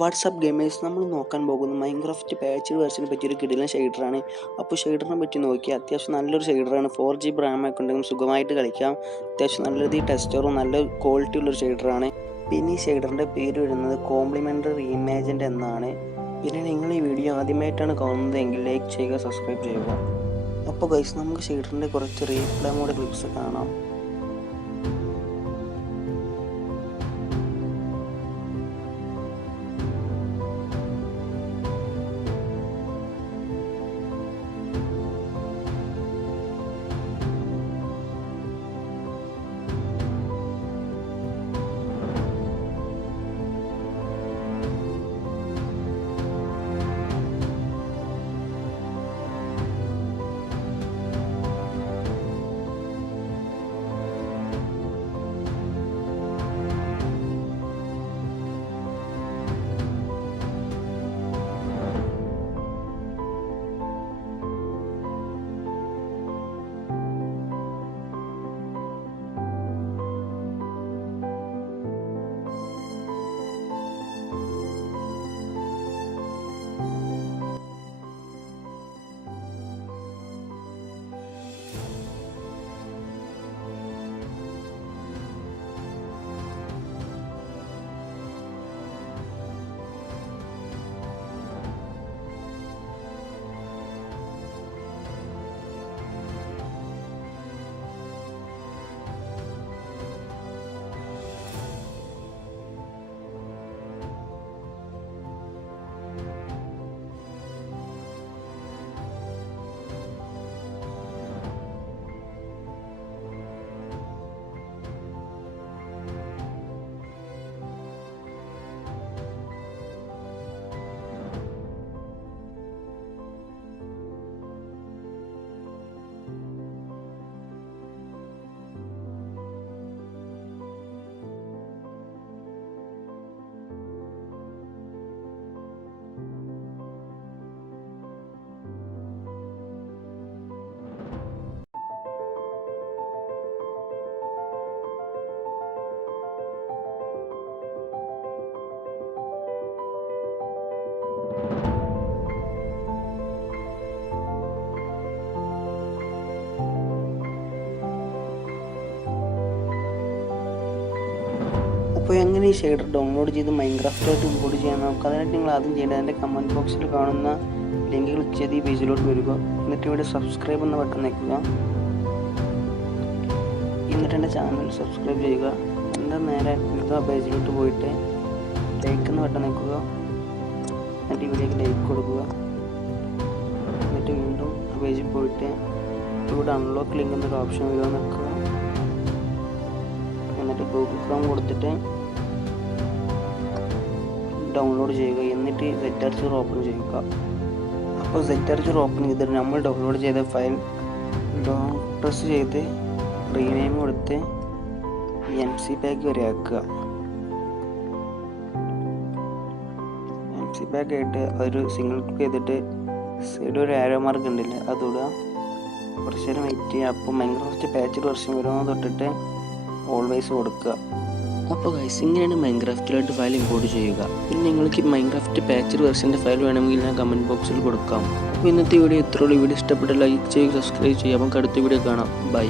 WhatsApp gamers നമ്മൾ നോക്കാൻ പോകുന്ന മൈൻക്രാഫ്റ്റ് പാച്ച്ഡ് വേർഷനെ പറ്റിയൊരു കിടിലൻ ഷെയ്ഡറാണ്. അപ്പോൾ ഷെയ്ഡറിനെ പറ്റി നോക്കിയാൽ അത്യാവശ്യം നല്ലൊരു ഷെയ്ഡറാണ്. 4GB RAM ഒക്കെ ഉണ്ടെങ്കിൽ സുഖമായിട്ട് കളിക്കാം. അത്യാവശ്യം നല്ലൊരു ടെക്സ്ചറും നല്ല ക്വാളിറ്റി ഉള്ളൊരു ഷെയ്ഡറാണ്. പിന്നെ ഈ ഷെയ്ഡറിൻ്റെ പേര് വരുന്നത് കോംപ്ലിമെൻ്ററി റീഇമാജിൻഡ് എന്നാണ്. പിന്നെ നിങ്ങൾ ഈ വീഡിയോ ആദ്യമായിട്ടാണ് കാണുന്നതെങ്കിൽ ലൈക്ക് ചെയ്യുക, സബ്സ്ക്രൈബ് ചെയ്യുക. അപ്പോൾ ഗൈസ്, നമുക്ക് ഷെയ്ഡറിൻ്റെ കുറച്ച് റീപ്ലേ മോഡ് ക്ലിപ്സ് കാണാം. അപ്പോൾ എങ്ങനെ ഈ ഷെയ്ഡർ ഡൗൺലോഡ് ചെയ്ത് മൈൻക്രാഫ്റ്റായിട്ട് ഇമ്പോർട്ട് ചെയ്യാൻ നമുക്ക് അതിനായിട്ട് നിങ്ങൾ ആദ്യം ചെയ്യേണ്ടത് എൻ്റെ കമൻറ്റ് ബോക്സിൽ കാണുന്ന ലിങ്ക് ക്ലിക്ക് ചെയ്ത് ഈ പേജിലോട്ട് വരിക. എന്നിട്ട് ഇവിടെ സബ്സ്ക്രൈബ് എന്ന ബട്ടൺ നിൽക്കുക. എന്നിട്ട് എൻ്റെ ചാനൽ സബ്സ്ക്രൈബ് ചെയ്യുക. എന്നിട്ട് നേരെ ആ പേജിലോട്ട് പോയിട്ട് ലൈക്ക് എന്ന ബട്ടൺ നിൽക്കുക. എന്നിട്ട് ഇവിടേക്ക് ലൈക്ക് കൊടുക്കുക. എന്നിട്ട് വീണ്ടും ആ പേജിൽ പോയിട്ട് ഇവിടെ അൺലോക്ക് ലിങ്ക് എന്നൊരു ഓപ്ഷൻ വരുക നിൽക്കുക. എന്നിട്ട് ഗൂഗിൾ ക്രോം കൊടുത്തിട്ട് ഡൗൺലോഡ് ചെയ്യുക. എന്നിട്ട് ZArchiver ഓപ്പൺ ചെയ്യുക. അപ്പോൾ ZArchiver ഓപ്പൺ ചെയ്തിട്ട് നമ്മൾ ഡൗൺലോഡ് ചെയ്ത ഫയൽ പ്രസ് ചെയ്ത് റീനെയിം കൊടുത്ത് MC-PACK വരെ ആക്കുക. MC-PACK ആയിട്ട് ഒരു സിംഗിൾ ക്ലിക്ക് ചെയ്തിട്ട് സൈഡ് ഒരു ആരോ മാർക്ക് ഉണ്ടല്ലേ, അതിടുക. കുറച്ച് നേരം വെയിറ്റ് ചെയ്യുക. അപ്പോൾ മൈൻക്രാഫ്റ്റ് പാച്ച്ഡ് വെർഷൻ വരുമ്പോൾ തൊട്ടിട്ട് ഓൾവേസ് കൊടുക്കുക. അപ്പോൾ ഗൈസ്, ഇങ്ങനെയാണ് മൈൻക്രാഫ്റ്റിലോട്ട് ഫയൽ ഇമ്പോർട്ട് ചെയ്യുക. പിന്നെ നിങ്ങൾക്ക് മൈൻക്രാഫ്റ്റ് പാച്ച്ഡ് വെർഷൻ്റെ ഫയൽ വേണമെങ്കിൽ ഞാൻ കമൻറ്റ് ബോക്സിൽ കൊടുക്കാം. അപ്പോൾ ഇന്നത്തെ വീഡിയോ ഇത്രയുള്ളൂ. വീഡിയോ ഇഷ്ടപ്പെട്ട ലൈക്ക് ചെയ്യുക, സബ്സ്ക്രൈബ് ചെയ്യുക. നമുക്ക് അടുത്ത വീഡിയോ കാണാം. ബൈ.